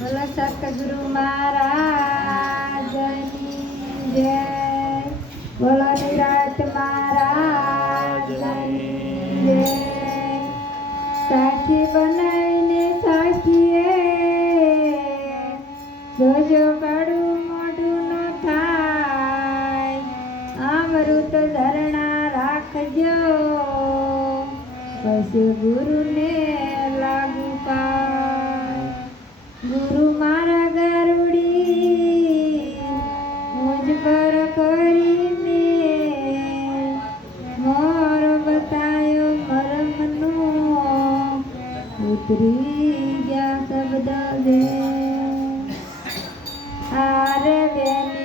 બોલો સતગુરુ મહારાજની જય. બોલો નિરાત મહારાજની જય. સાખી બનાવીને સાખીએ. જોજો કાળું ન થાય. અમૃત ધરણા રાખજો. પછી ગુરુને Kriya Sabda De Arvene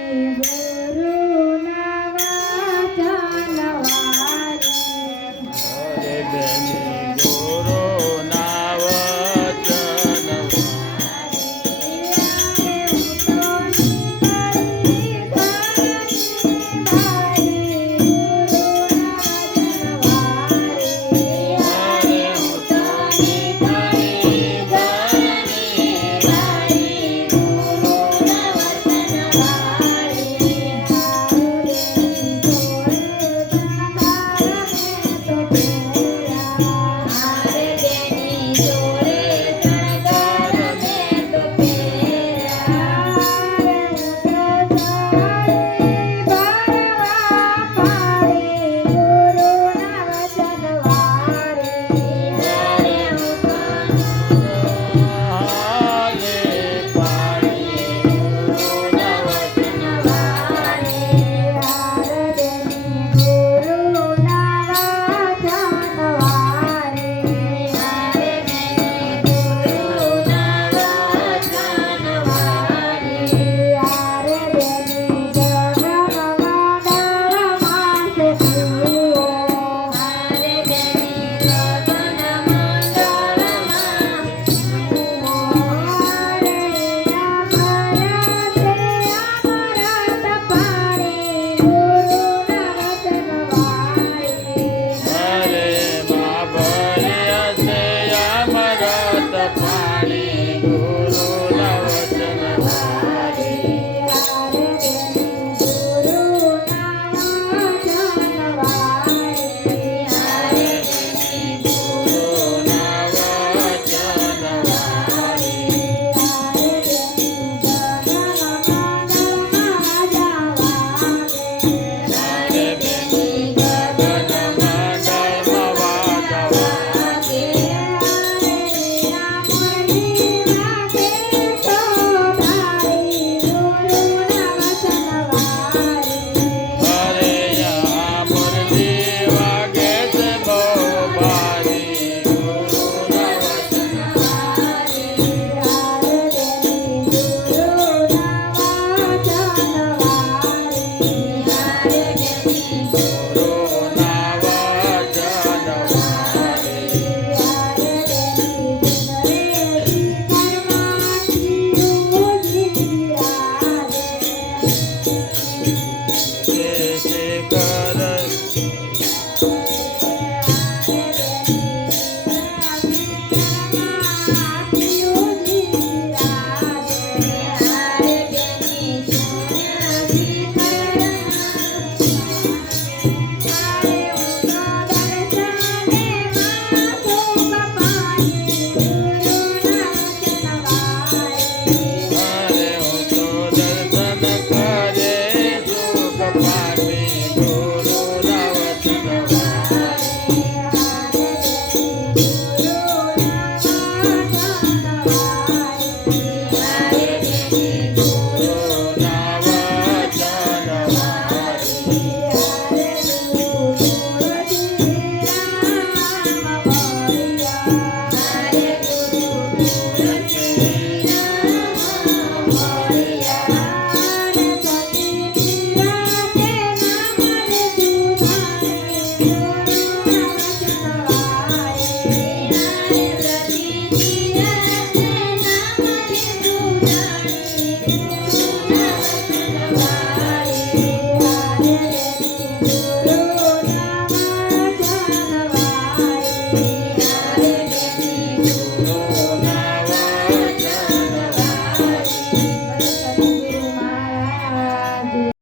Bye.